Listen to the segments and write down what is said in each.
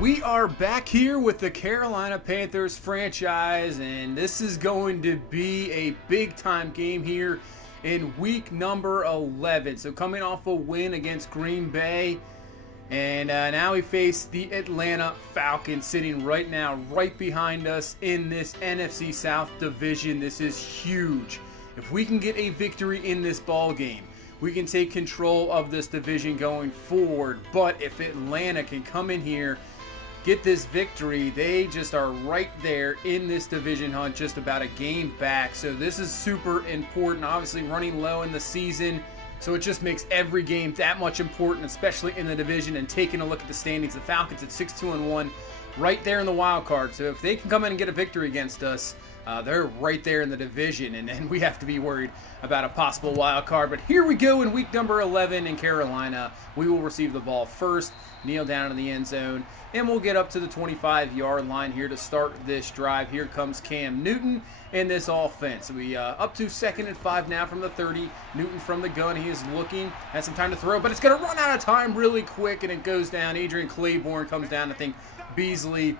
We are back here with the Carolina Panthers franchise, and this is going to be a big-time game here in week number 11. So coming off a win against Green Bay, and now we face the Atlanta Falcons sitting right now, right behind us in this NFC South division. This is huge. If we can get a victory in this ball game, we can take control of this division going forward. But if Atlanta can come in here, get this victory, they just are right there in this division hunt, just about a game back. So this is super important, obviously running low in the season. So it just makes every game that much important, especially in the division. And taking a look at the standings, the Falcons at 6-2-1, right there in the wild card. So if they can come in and get a victory against us, they're right there in the division, and then we have to be worried about a possible wild card. But here we go in week number 11 in Carolina. We will receive the ball first, kneel down in the end zone, and we'll get up to the 25-yard line here to start this drive. Here comes Cam Newton in this offense. We up to 2nd and 5 now from the 30. Newton from the gun. He is looking, has some time to throw, but it's going to run out of time really quick, and it goes down. Adrian Claiborne comes down. I think Beasley,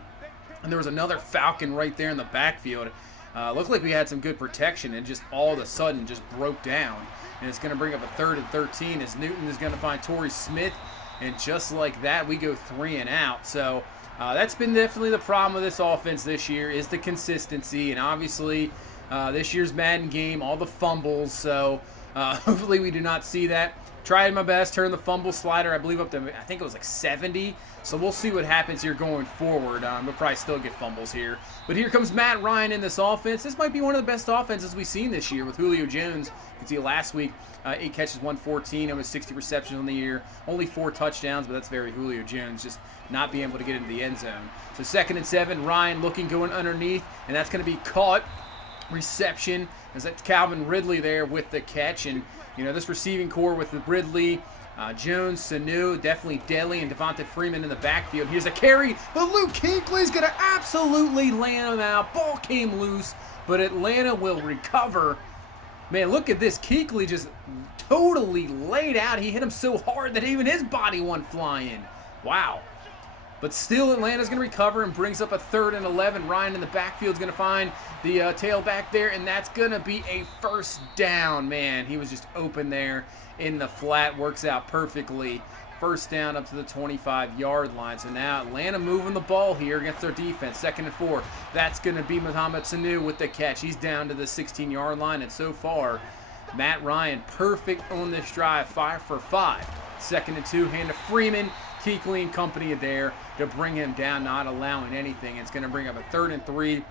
and there was another Falcon right there in the backfield. Looked like we had some good protection, and just all of a sudden just broke down. And it's going to bring up a 3rd and 13 as Newton is going to find Torrey Smith. And just like that, we go 3 and out. So that's been definitely the problem with this offense this year, is the consistency. And obviously this year's Madden game, all the fumbles. So hopefully we do not see that. Tried my best, turned the fumble slider, I believe, up to, I think it was like 70. So we'll see what happens here going forward. We'll probably still get fumbles here. But here comes Matt Ryan in this offense. This might be one of the best offenses we've seen this year with Julio Jones. You can see last week, 8 catches, 114, almost 60 receptions on the year. Only 4 touchdowns, but that's very Julio Jones, just not being able to get into the end zone. So 2nd and 7, Ryan looking, going underneath, and that's going to be caught. Reception, as that's Calvin Ridley there with the catch. And you know, this receiving core with the Ridley, Jones, Sanu, definitely Deli, and Devonta Freeman in the backfield. Here's a carry, but Luke Kuechly's going to absolutely land him out. Ball came loose, but Atlanta will recover. Man, look at this. Kuechly just totally laid out. He hit him so hard that even his body went flying. Wow. But still, Atlanta's going to recover and brings up a 3rd and 11. Ryan in the backfield is going to find the tailback there, and that's going to be a 1st down. Man, he was just open there in the flat. Works out perfectly. 1st down up to the 25-yard line. So now Atlanta moving the ball here against their defense. 2nd and 4. That's going to be Mohamed Sanu with the catch. He's down to the 16-yard line, and so far, Matt Ryan perfect on this drive. 5 for 5. 2nd and 2. Hand to Freeman. Kuechly and company are there to bring him down, not allowing anything. It's going to bring up a 3rd and 3.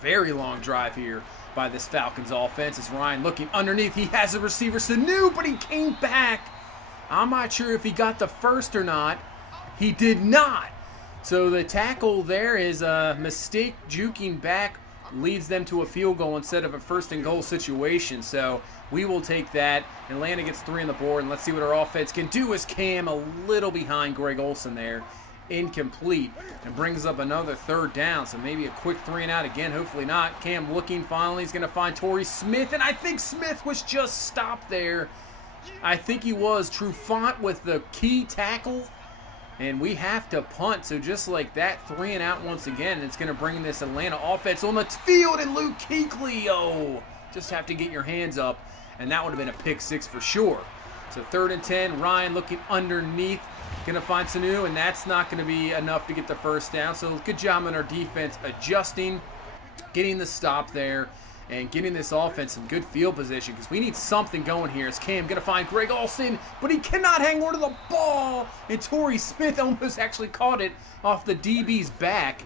Very long drive here by this Falcons offense. As Ryan looking underneath. He has a receiver, Sanu, but he came back. I'm not sure if he got the first or not. He did not. So the tackle there is a mistake, juking back, leads them to a field goal instead of a 1st and goal situation. So we will take that. Atlanta gets 3 on the board, and let's see what our offense can do. As Cam a little behind Greg Olsen there, incomplete, and brings up another 3rd down. So maybe a quick 3 and out again. Hopefully not. Cam looking finally. He's going to find Torrey Smith, and I think Smith was just stopped there. I think he was. Trufant with the key tackle. And we have to punt. So just like that, 3 and out once again. It's going to bring this Atlanta offense on the field. And Luke Kuechly, oh, just have to get your hands up. And that would have been a pick 6 for sure. So 3rd and 10. Ryan looking underneath. Going to find Sanu. And that's not going to be enough to get the 1st down. So good job on our defense adjusting, getting the stop there, and getting this offense some good field position, because we need something going here. As Cam going to find Greg Olsen, but he cannot hang on to the ball. And Torrey Smith almost actually caught it off the DB's back,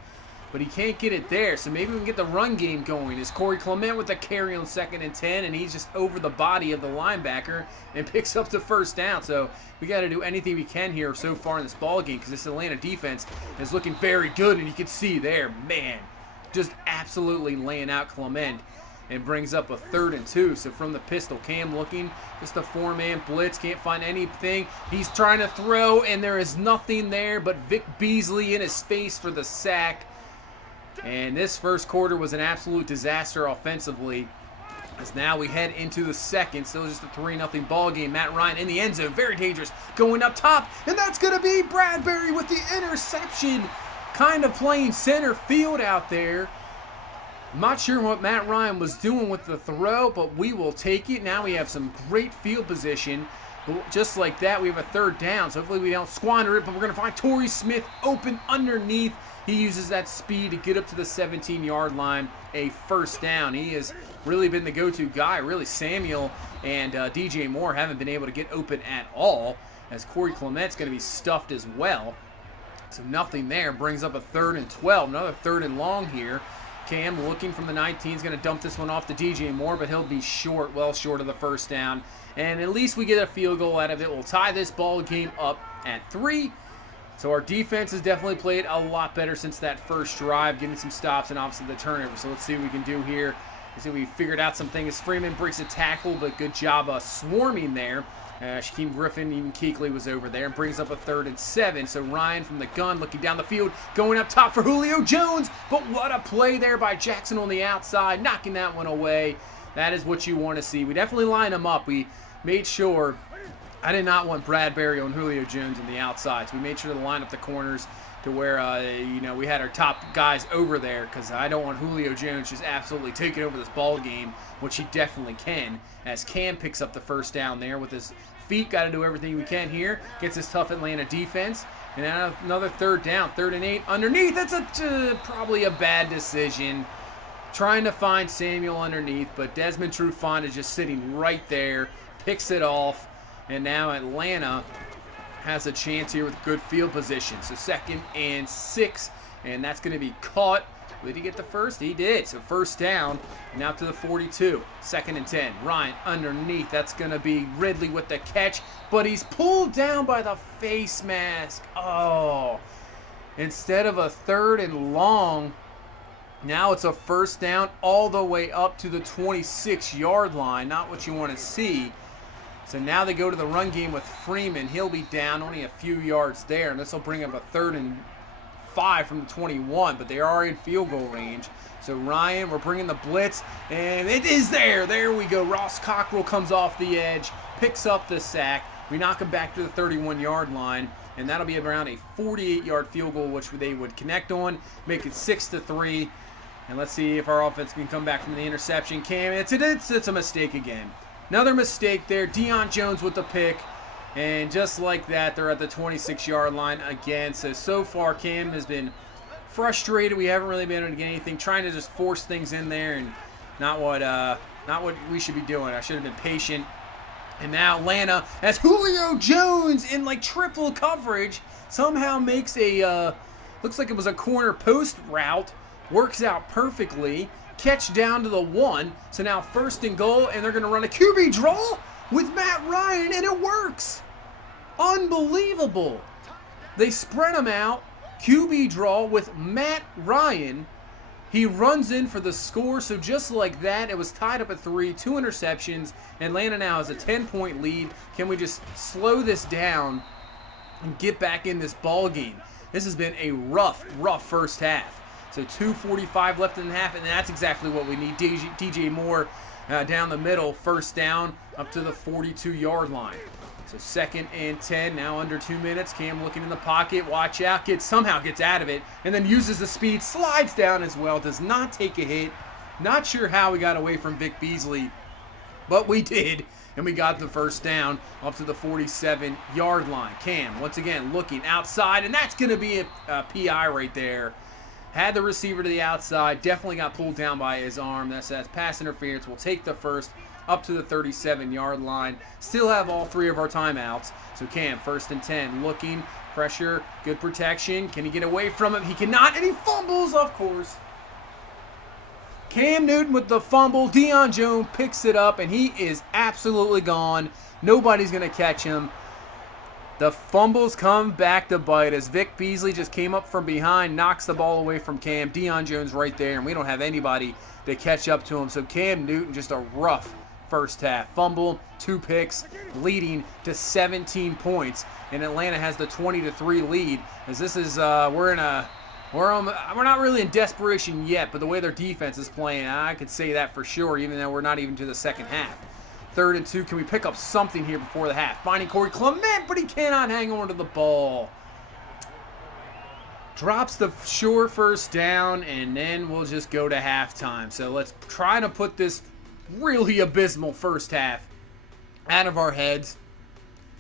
but he can't get it there. So maybe we can get the run game going. Is Corey Clement with the carry on 2nd and 10, and he's just over the body of the linebacker and picks up the 1st down. So we got to do anything we can here so far in this ball game, because this Atlanta defense is looking very good, and you can see there, man, just absolutely laying out Clement. And brings up a 3rd and 2. So from the pistol, Cam looking, just a 4-man blitz, can't find anything. He's trying to throw, and there is nothing there but Vic Beasley in his face for the sack. And this 1st quarter was an absolute disaster offensively. As now we head into the second, still just a 3-0 ball game. Matt Ryan in the end zone, very dangerous, going up top, and that's going to be Bradbury with the interception, kind of playing center field out there. I'm not sure what Matt Ryan was doing with the throw, but we will take it. Now we have some great field position. Just like that, we have a third down, so hopefully we don't squander it, but we're going to find Torrey Smith open underneath. He uses that speed to get up to the 17-yard line, a first down. He has really been the go-to guy. Really, Samuel and DJ Moore haven't been able to get open at all, as Corey Clement's going to be stuffed as well. So nothing there. Brings up a 3rd and 12, another 3rd and long here. Cam looking from the 19 is going to dump this one off to DJ Moore, but he'll be short, well short of the first down. And at least we get a field goal out of it. We'll tie this ball game up at 3. So our defense has definitely played a lot better since that first drive, getting some stops and obviously the turnover. So let's see what we can do here. Let's see if we figured out some things. Freeman breaks a tackle, but good job swarming there. Shaquem Griffin, even Kuechly was over there, and brings up a 3rd and 7. So Ryan from the gun looking down the field, going up top for Julio Jones. But what a play there by Jackson on the outside, knocking that one away. That is what you want to see. We definitely line them up. We made sure. I did not want Bradbury on Julio Jones on the outside, so we made sure to line up the corners to where, we had our top guys over there, because I don't want Julio Jones just absolutely taking over this ball game, which he definitely can, as Cam picks up the first down there with his feet. Got to do everything we can here. Gets this tough Atlanta defense. And now another 3rd down, 3rd and 8 underneath. That's probably a bad decision. Trying to find Samuel underneath, but Desmond Trufant is just sitting right there, picks it off. And now Atlanta has a chance here with good field position. So 2nd and 6, and that's going to be caught. Did he get the first? He did. So first down, now to the 42. 2nd and 10. Ryan underneath. That's going to be Ridley with the catch, but he's pulled down by the face mask. Oh, instead of a 3rd and long, now it's a first down all the way up to the 26-yard line. Not what you want to see. So now they go to the run game with Freeman. He'll be down only a few yards there, and this will bring up a 3rd and 5 from the 21, but they are in field goal range. So Ryan, we're bringing the blitz, and it is there. There we go. Ross Cockrell comes off the edge, picks up the sack. We knock him back to the 31-yard line, and that'll be around a 48-yard field goal, which they would connect on, make it 6-3. And let's see if our offense can come back from the interception. Cam, it's a mistake again. Another mistake there. Deion Jones with the pick. And just like that, they're at the 26-yard line again. So far, Cam has been frustrated. We haven't really been able to get anything. Trying to just force things in there, and not what we should be doing. I should have been patient. And now Atlanta, as Julio Jones in like triple coverage, somehow makes a, looks like it was a corner post route. Works out perfectly. Catch down to the 1. So now 1st and goal, and they're going to run a QB draw with Matt Ryan, and it works. Unbelievable. They spread him out. QB draw with Matt Ryan. He runs in for the score. So just like that, it was tied up at 3, 2 interceptions. Atlanta now has a 10-point lead. Can we just slow this down and get back in this ball game? This has been a rough first half. So 2:45 left in the half, and that's exactly what we need. DJ Moore down the middle, first down up to the 42-yard line. So 2nd and 10, now under 2 minutes. Cam looking in the pocket, watch out, somehow gets out of it, and then uses the speed, slides down as well, does not take a hit. Not sure how we got away from Vic Beasley, but we did, and we got the first down up to the 47-yard line. Cam, once again, looking outside, and that's going to be a PI right there. Had the receiver to the outside, definitely got pulled down by his arm. That's pass interference. We'll take the first up to the 37-yard line. Still have all 3 of our timeouts. So Cam, 1st and 10, looking, pressure, good protection. Can he get away from him? He cannot, and he fumbles, of course. Cam Newton with the fumble. Deion Jones picks it up, and he is absolutely gone. Nobody's going to catch him. The fumbles come back to bite as Vic Beasley just came up from behind, knocks the ball away from Cam. Deion Jones right there, and we don't have anybody to catch up to him. So Cam Newton, just a rough first half. Fumble, 2 picks, leading to 17 points. And Atlanta has the 20-3 lead. As this is, we're in a We're not really in desperation yet, but the way their defense is playing, I could say that for sure, even though we're not even to the second half. 3rd and 2. Can we pick up something here before the half? Finding Corey Clement, but he cannot hang on to the ball. Drops the short first down, and then we'll just go to halftime. So let's try to put this really abysmal first half out of our heads.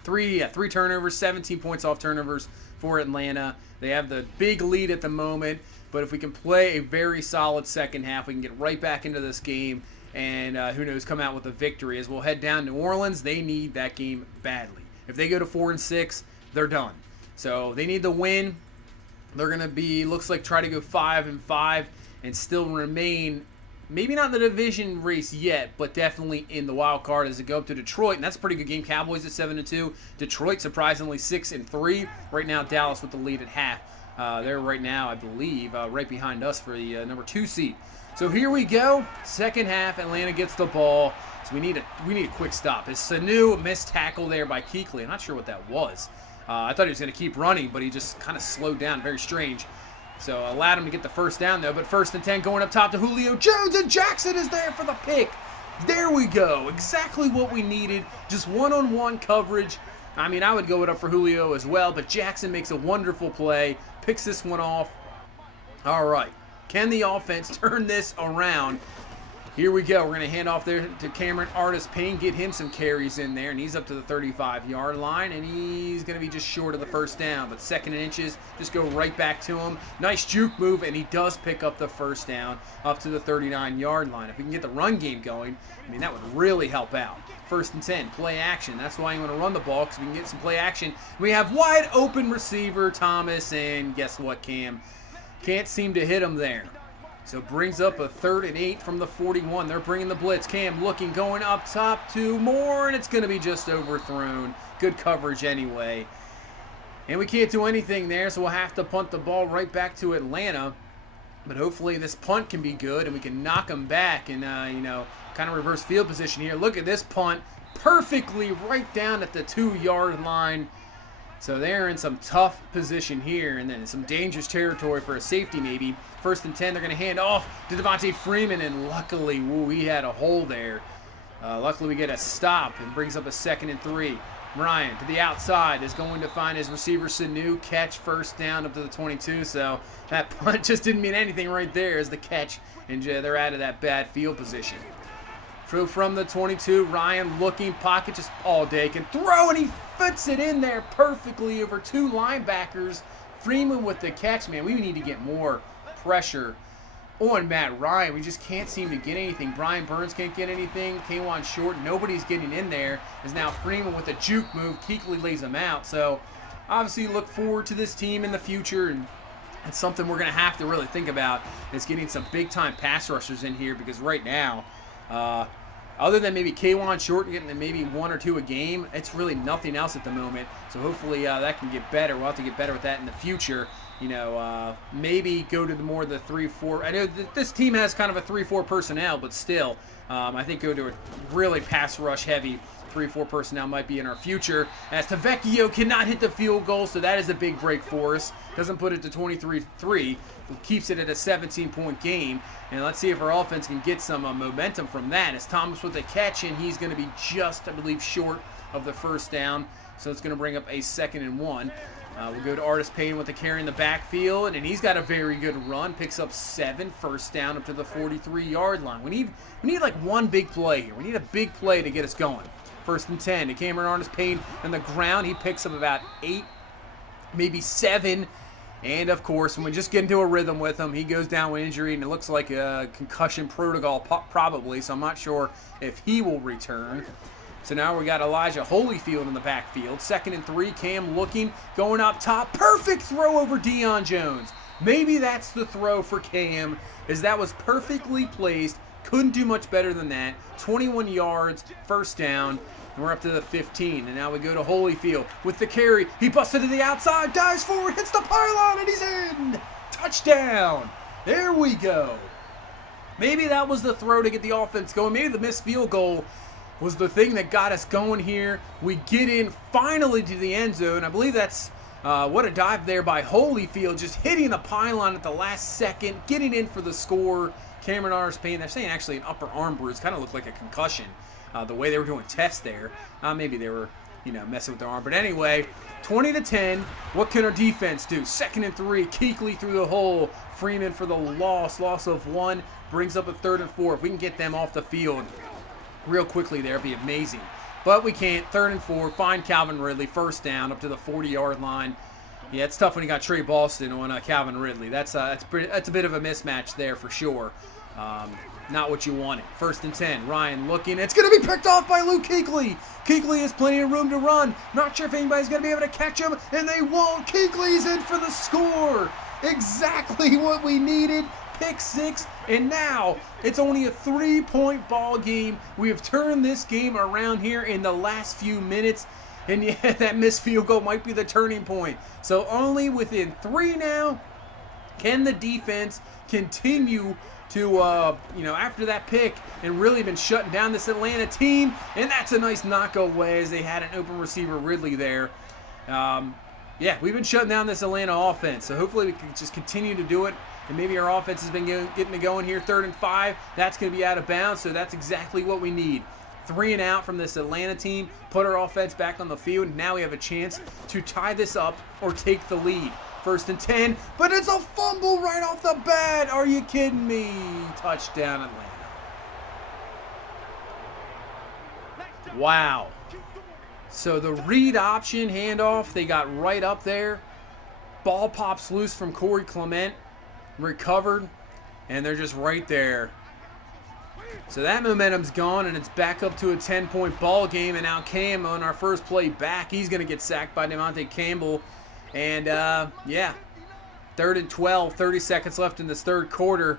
Three turnovers, 17 points off turnovers for Atlanta. They have the big lead at the moment, but if we can play a very solid second half, we can get right back into this game and who knows, come out with a victory. As we'll head down to New Orleans, they need that game badly. If they go to 4-6, they're done. So they need the win. They're going to be, looks like, try to go 5-5 and still remain, maybe not in the division race yet, but definitely in the wild card as they go up to Detroit. And that's a pretty good game. Cowboys at 7-2. Detroit surprisingly 6-3. Right now, Dallas with the lead at half. They're right now, I believe, right behind us for the number 2 seed. So here we go. Second half, Atlanta gets the ball. So we need a quick stop. It's Sanu, missed tackle there by Kuechly. I'm not sure what that was. I thought he was going to keep running, but he just kind of slowed down. Very strange. So allowed him to get the first down, though. But 1st and 10 going up top to Julio Jones, and Jackson is there for the pick. There we go. Exactly what we needed. Just one-on-one coverage. I mean, I would go it up for Julio as well, but Jackson makes a wonderful play. Picks this one off. All right. Can the offense turn this around? Here we go. We're going to hand off there to Cameron Artis-Payne, get him some carries in there, and he's up to the 35-yard line, and he's going to be just short of the first down. But 2nd and inches, just go right back to him. Nice juke move, and he does pick up the first down up to the 39-yard line. If we can get the run game going, I mean, that would really help out. 1st and 10, play action. That's why you want to run the ball, because we can get some play action. We have wide open receiver Thomas, and guess what, Cam? Can't seem to hit him there. So brings up a 3rd and 8 from the 41. They're bringing the blitz. Cam looking, going up top to Moore, and it's going to be just overthrown. Good coverage anyway. And we can't do anything there, so we'll have to punt the ball right back to Atlanta. But hopefully this punt can be good, and we can knock them back and, kind of reverse field position here. Look at this punt. Perfectly right down at the 2-yard line. So they're in some tough position here, and then some dangerous territory for a safety maybe. 1st and 10, they're going to hand off to Devontae Freeman, and luckily, he had a hole there. Luckily, we get a stop and brings up a 2nd and 3. Ryan to the outside is going to find his receiver Sanu, catch, first down up to the 22. So that punt just didn't mean anything right there as the catch, and they're out of that bad field position. Throw from the 22, Ryan looking, pocket just all day, can throw, and he fits it in there perfectly over 2 linebackers. Freeman with the catch, man. We need to get more pressure on Matt Ryan. We just can't seem to get anything. Brian Burns can't get anything. K'Wan Short, nobody's getting in there. Is now Freeman with a juke move. Kuechly lays him out. So obviously look forward to this team in the future, and it's something we're going to have to really think about, is getting some big-time pass rushers in here, because right now, other than maybe K'Wan Short getting maybe 1 or 2 a game, it's really nothing else at the moment. So hopefully that can get better. We'll have to get better with that in the future. Maybe go to more of the 3-4. I know this team has kind of a 3-4 personnel, but still, I think go to a really pass rush heavy 3-4 personnel might be in our future. As Tavecchio cannot hit the field goal, so that is a big break for us. Doesn't put it to 23-3, keeps it at a 17-point game. And let's see if our offense can get some momentum from that. As Thomas with the catch, and he's going to be just, I believe, short of the first down. So it's going to bring up a 2nd and 1. We'll go to Artis-Payne with the carry in the backfield, and he's got a very good run. Picks up 7, first down up to the 43-yard line. We need like one big play here. We need a big play to get us going. 1st and 10 to Cameron Artis-Payne on the ground. He picks up about 8, maybe 7. And, of course, when we just get into a rhythm with him, he goes down with injury, and it looks like a concussion protocol probably, so I'm not sure if he will return. So now we got Elijah Holyfield in the backfield. 2nd and 3, Cam looking, going up top. Perfect throw over Deion Jones. Maybe that's the throw for Cam, as that was perfectly placed. Couldn't do much better than that. 21 yards, first down. And we're up to the 15, and now we go to Holyfield with the carry. He busted to the outside, dives forward, hits the pylon, and he's in! Touchdown! There we go. Maybe that was the throw to get the offense going. Maybe the missed field goal was the thing that got us going here. We get in finally to the end zone. I believe that's What a dive there by Holyfield, just hitting the pylon at the last second, getting in for the score. Cameron Artis-Payne, they're saying actually an upper arm bruise, kind of looked like a concussion. The way they were doing tests there, maybe they were, messing with their arm. But anyway, 20-10. What can our defense do? 2nd and 3. Kuechly through the hole. Freeman for the loss of 1. Brings up a 3rd and 4. If we can get them off the field real quickly there, it'd be amazing. But we can't. 3rd and 4. Find Calvin Ridley. 1st down up to the 40-yard line. Yeah, it's tough when you got Trey Boston on Calvin Ridley. That's a bit of a mismatch there for sure. Not what you wanted. 1st and 10. Ryan looking. It's going to be picked off by Luke Kuechly. Kuechly has plenty of room to run. Not sure if anybody's going to be able to catch him, and they won't. Kuechly's in for the score. Exactly what we needed. Pick 6, and now it's only a 3-point ball game. We have turned this game around here in the last few minutes, and yeah, that missed field goal might be the turning point. So only within 3 now can the defense continue to, after that pick, and really been shutting down this Atlanta team. And that's a nice knock away as they had an open receiver, Ridley, there. Yeah, we've been shutting down this Atlanta offense. So hopefully we can just continue to do it. And maybe our offense has been getting it going here. 3rd and 5. That's going to be out of bounds. So that's exactly what we need. 3 and out from this Atlanta team. Put our offense back on the field. And now we have a chance to tie this up or take the lead. 1st and 10, but it's a fumble right off the bat. Are you kidding me? Touchdown, Atlanta. Wow. So the read option handoff, they got right up there. Ball pops loose from Corey Clement. Recovered, and they're just right there. So that momentum's gone, and it's back up to a 10-point ball game. And now Cam on our first play back, he's going to get sacked by Devontae Campbell. And, yeah, 3rd and 12, 30 seconds left in this 3rd quarter.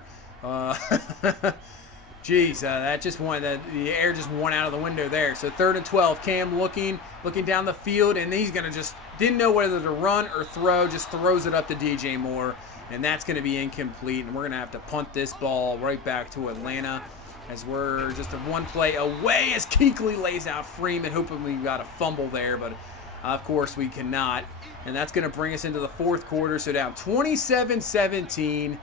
Geez, that just the air just went out of the window there. So 3rd and 12, Cam looking down the field, and he's going to didn't know whether to run or throw, just throws it up to DJ Moore. And that's going to be incomplete, and we're going to have to punt this ball right back to Atlanta as we're just a 1 play away as Kuechly lays out Freeman, hoping we got a fumble there, but of course we cannot. And that's going to bring us into the 4th quarter, so down 27-17.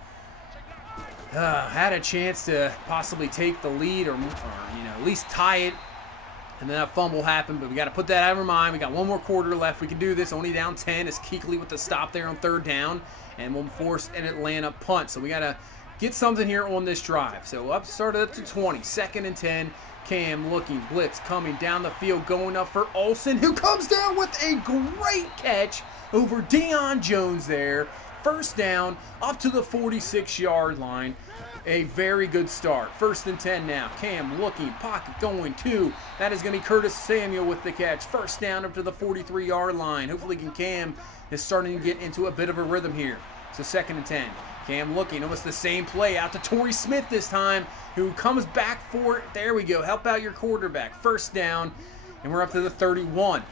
Had a chance to possibly take the lead or at least tie it. And then that fumble happened, but we got to put that out of our mind. We got 1 more quarter left. We can do this. Only down 10 is Kuechly with the stop there on 3rd down. And we'll force an Atlanta punt. So we got to get something here on this drive. So started up to 20. 2nd and 10. Cam looking, blitz coming down the field, going up for Olsen, who comes down with a great catch over Deion Jones there. 1st down, up to the 46-yard line. A very good start. 1st and 10 now. Cam looking, pocket going 2. That is going to be Curtis Samuel with the catch. 1st down up to the 43-yard line. Hopefully Cam is starting to get into a bit of a rhythm here. So 2nd and 10. Cam looking, almost the same play out to Torrey Smith this time, who comes back for it. There we go. Help out your quarterback. 1st down, and we're up to the 31.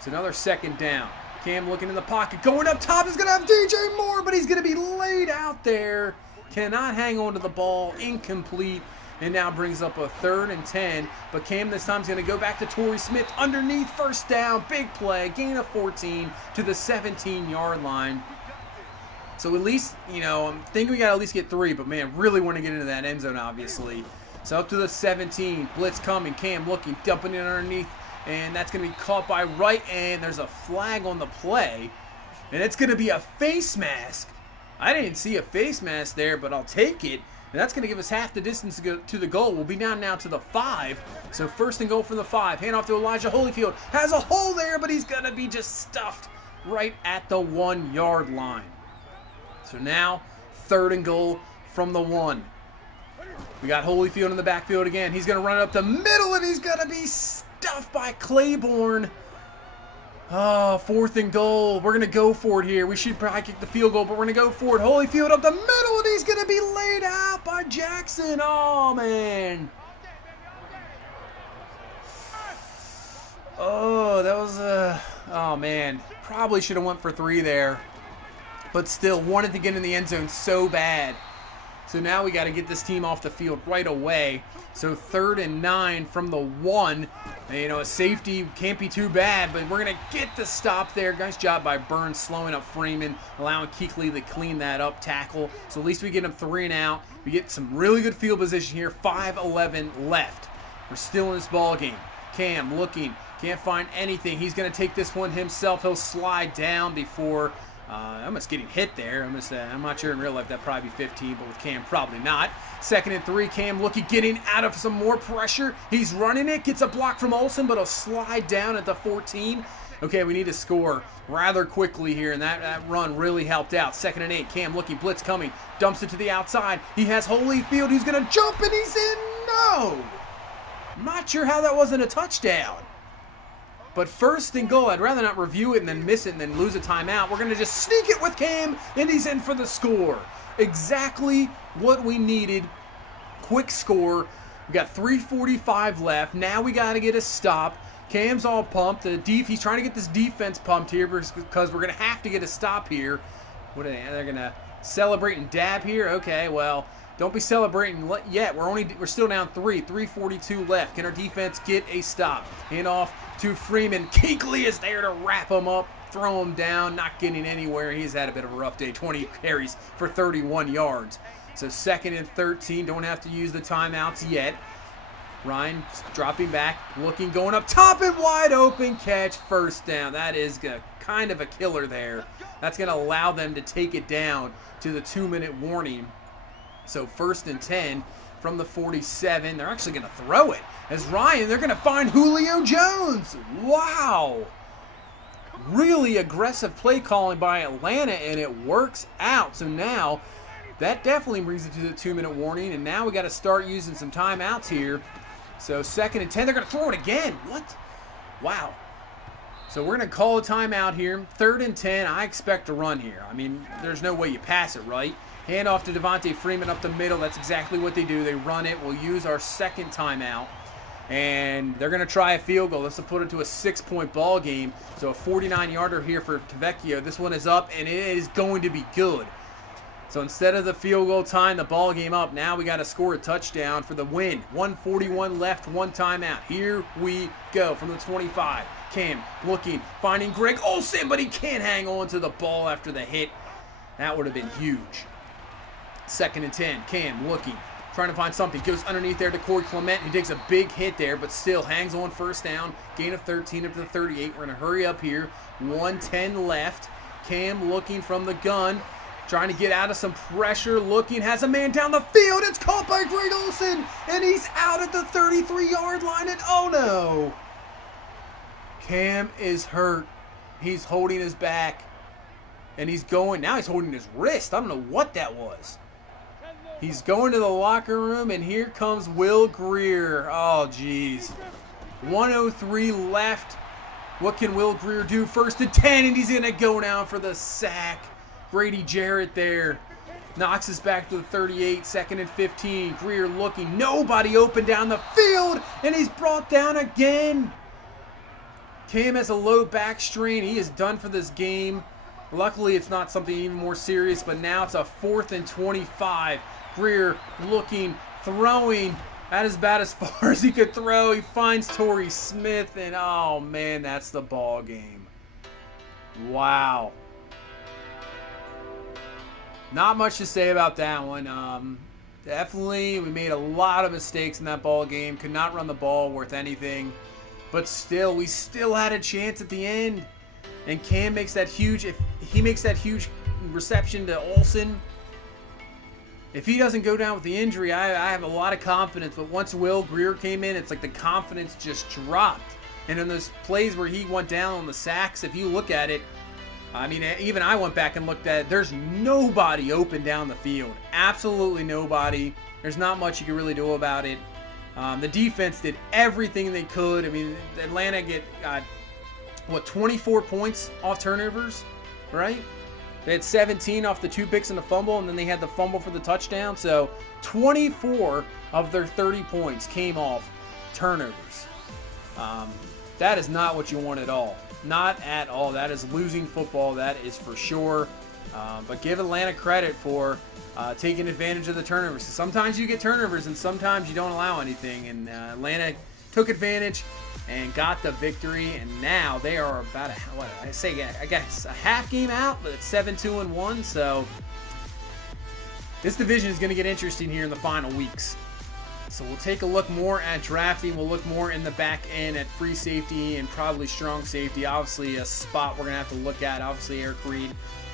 So another 2nd down. Cam looking in the pocket. Going up top is going to have DJ Moore, but he's going to be laid out there. Cannot hang on to the ball. Incomplete. And now brings up a 3rd and 10. But Cam this time is going to go back to Torrey Smith underneath. 1st down. Big play. Gain of 14 to the 17-yard line. So at least, I think we got to at least get 3. But, man, really want to get into that end zone, obviously. So up to the 17. Blitz coming. Cam looking. Dumping it underneath. And that's going to be caught by Wright. And there's a flag on the play. And it's going to be a face mask. I didn't see a face mask there, but I'll take it. And that's going to give us half the distance to go to the goal. We'll be down now to the 5. So 1st and goal from the 5. Hand off to Elijah Holyfield. Has a hole there, but he's going to be just stuffed right at the 1-yard line. So now 3rd and goal from the 1. We got Holyfield in the backfield again. He's going to run it up the middle, and he's going to be stuffed by Claiborne. Oh, 4th and goal. We're going to go for it here. We should probably kick the field goal, but we're going to go for it. Holyfield up the middle, and he's going to be laid out by Jackson. Oh, man. Oh, that was oh, man. Probably should have went for 3 there. But still, wanted to get in the end zone so bad. So now we got to get this team off the field right away. So 3rd and 9 from the 1. And, you know, a safety can't be too bad, but we're going to get the stop there. Nice job by Burns slowing up Freeman, allowing Kuechly to clean that up tackle. So at least we get him 3 and out. We get some really good field position here. 5:11 left. We're still in this ball game. Cam looking, can't find anything. He's going to take this one himself. He'll slide down before almost getting hit there. I'm not sure in real life that'd probably be 15, but with Cam, probably not. 2nd and 3, Cam looking, getting out of some more pressure. He's running it, gets a block from Olsen, but he'll slide down at the 14. Okay, we need to score rather quickly here, and that run really helped out. 2nd and 8, Cam looking, blitz coming, dumps it to the outside. He has Holyfield, he's going to jump, and he's in. No! I'm not sure how that wasn't a touchdown. But 1st and goal, I'd rather not review it and then miss it and then lose a timeout. We're going to just sneak it with Cam, and he's in for the score. Exactly what we needed. Quick score. We got 3:45 left. Now we got to get a stop. Cam's all pumped. He's trying to get this defense pumped here because we're going to have to get a stop here. What are they? They're going to celebrate and dab here? Okay, well, don't be celebrating yet. We're still down 3:42 left. Can our defense get a stop? Hand off to Freeman. Kuechly is there to wrap him up, throw him down, not getting anywhere. He's had a bit of a rough day. 20 carries for 31 yards. So 2nd and 13. Don't have to use the timeouts yet. Ryan dropping back, looking, going up top and wide open catch. 1st down. That is kind of a killer there. That's going to allow them to take it down to the 2-minute warning. So 1st and 10 from the 47. They're actually going to throw it. As Ryan, they're going to find Julio Jones. Wow. Really aggressive play calling by Atlanta, and it works out. So now that definitely brings it to the 2-minute warning, and now we got to start using some timeouts here. So 2nd and 10. They're going to throw it again. What? Wow. So we're going to call a timeout here. 3rd and 10. I expect to run here. I mean, there's no way you pass it, right? Hand off to Devontae Freeman up the middle. That's exactly what they do. They run it. We'll use our 2nd timeout. And they're going to try a field goal. This will put it to a 6-point ball game. So a 49-yarder here for Tavecchio. This one is up, and it is going to be good. So instead of the field goal time, the ball game up. Now we got to score a touchdown for the win. 1:41 left, 1 timeout. Here we go from the 25. Cam looking, finding Greg Olsen, but he can't hang on to the ball after the hit. That would have been huge. 2nd and 10. Cam looking, trying to find something. Goes underneath there to Corey Clement. He takes a big hit there, but still hangs on 1st down. Gain of 13 up to the 38. We're going to hurry up here. 1:10 left. Cam looking from the gun, trying to get out of some pressure. Looking, has a man down the field. It's caught by Greg Olsen, and he's out at the 33-yard line. And oh no! Cam is hurt. He's holding his back, and he's going. Now he's holding his wrist. I don't know what that was. He's going to the locker room, and here comes Will Grier. Oh, geez. 1:03 left. What can Will Grier do? 1st and 10, and he's going to go down for the sack. Grady Jarrett there knocks us back to the 38. 2nd and 15. Grier looking. Nobody open down the field, and he's brought down again. Cam has a low back strain. He is done for this game. Luckily, it's not something even more serious, but now it's a 4th and 25. Grier looking, throwing. That is about as far as he could throw. He finds Torrey Smith, and oh man, that's the ball game. Wow. Not much to say about that one. Definitely, we made a lot of mistakes in that ball game. Could not run the ball worth anything. But still, we still had a chance at the end. And Cam makes that huge, if he makes that huge reception to Olsen, if he doesn't go down with the injury, I have a lot of confidence. But once Will Grier came in, it's like the confidence just dropped. And in those plays where he went down on the sacks, if you look at it, I mean, even I went back and looked at it. There's nobody open down the field. Absolutely nobody. There's not much you can really do about it. The defense did everything they could. I mean, Atlanta got 24 points off turnovers, right? They had 17 off the 2 picks and the fumble, and then they had the fumble for the touchdown. So 24 of their 30 points came off turnovers. That is not what you want at all. Not at all. That is losing football. That is for sure. But give Atlanta credit for taking advantage of the turnovers. Sometimes you get turnovers and sometimes you don't allow anything. And Atlanta took advantage and got the victory. And now they are about I guess a half game out, but it's 7-2-1. So this division is going to get interesting here in the final weeks. So we'll take a look more at drafting. We'll look more in the back end at free safety and probably strong safety. Obviously, a spot we're going to have to look at. Obviously, Eric Reed.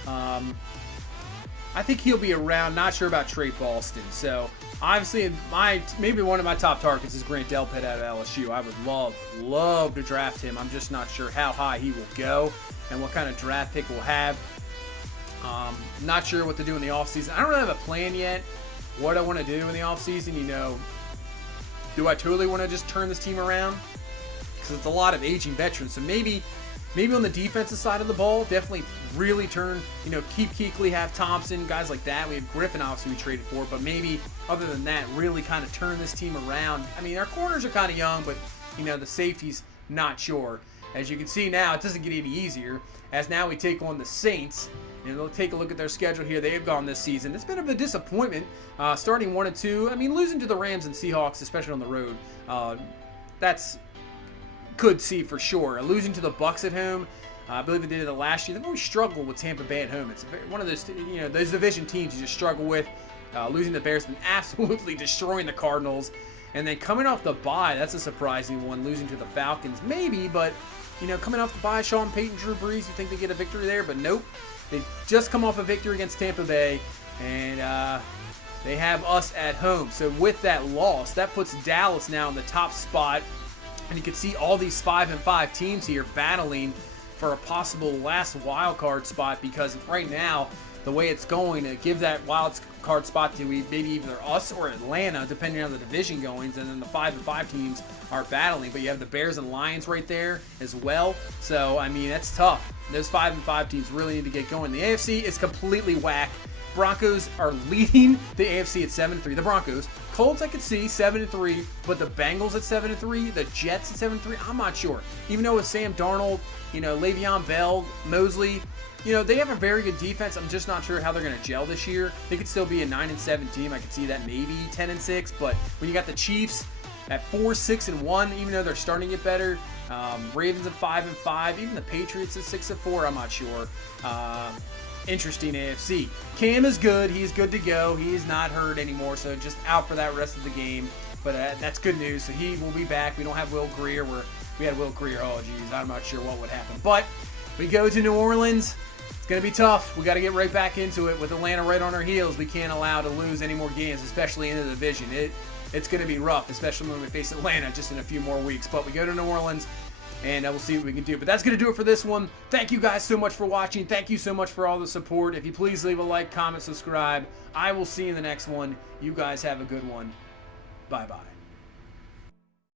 I think he'll be around. Not sure about Trey Boston. So obviously, maybe one of my top targets is Grant Delpit out of LSU. I would love to draft him. I'm just not sure how high he will go and what kind of draft pick we'll have. Not sure what to do in the offseason. I don't really have a plan yet. What I want to do in the offseason, do I totally want to just turn this team around? Because it's a lot of aging veterans. So maybe on the defensive side of the ball, definitely really turn, keep Kuechly, have Thompson, guys like that. We have Griffin, obviously, we traded for. But maybe, other than that, really kind of turn this team around. I mean, our corners are kind of young, but, the safety's not sure. As you can see now, it doesn't get any easier. As now we take on the Saints. And we'll take a look at their schedule here. They have gone this season. It's been a bit of a disappointment, starting 1-2. I mean, losing to the Rams and Seahawks, especially on the road, that's could see for sure. Losing to the Bucs at home, I believe they did it last year. They've always struggled with Tampa Bay at home. It's one of those, those division teams you just struggle with. Losing the Bears and absolutely destroying the Cardinals. And then coming off the bye, that's a surprising one. Losing to the Falcons, maybe, but, coming off the bye, Sean Payton, Drew Brees, you think they get a victory there, but nope. They just come off a victory against Tampa Bay, and they have us at home. So with that loss, that puts Dallas now in the top spot. And you can see all these 5-5 teams here battling for a possible last wild card spot, because right now, the way it's going, to give that wild card spot to maybe either us or Atlanta, depending on the division goings, and then the 5-5 teams are battling. But you have the Bears and Lions right there as well. So, I mean, that's tough. Those 5-5 teams really need to get going. The AFC is completely whack. Broncos are leading the AFC at 7-3. The Broncos. Colts, I could see 7-3, but the Bengals at 7-3, the Jets at 7-3, I'm not sure. Even though with Sam Darnold, Le'Veon Bell, Mosley, they have a very good defense. I'm just not sure how they're going to gel this year. They could still be a 9-7 team. I could see that maybe 10-6, but when you got the Chiefs at 4-6-1, even though they're starting to get better, Ravens at 5-5, even the Patriots at 6-4, I'm not sure. Interesting AFC. Cam is good. He's good to go. He is not hurt anymore, so just out for that rest of the game. But that's good news. So he will be back. We don't have Will Greer. We had Will Greer. Oh, geez. I'm not sure what would happen. But we go to New Orleans. It's going to be tough. We got to get right back into it with Atlanta right on our heels. We can't allow to lose any more games, especially in the division. It's going to be rough, especially when we face Atlanta just in a few more weeks. But we go to New Orleans, and we'll see what we can do. But that's going to do it for this one. Thank you guys so much for watching. Thank you so much for all the support. If you please leave a like, comment, subscribe. I will see you in the next one. You guys have a good one. Bye-bye.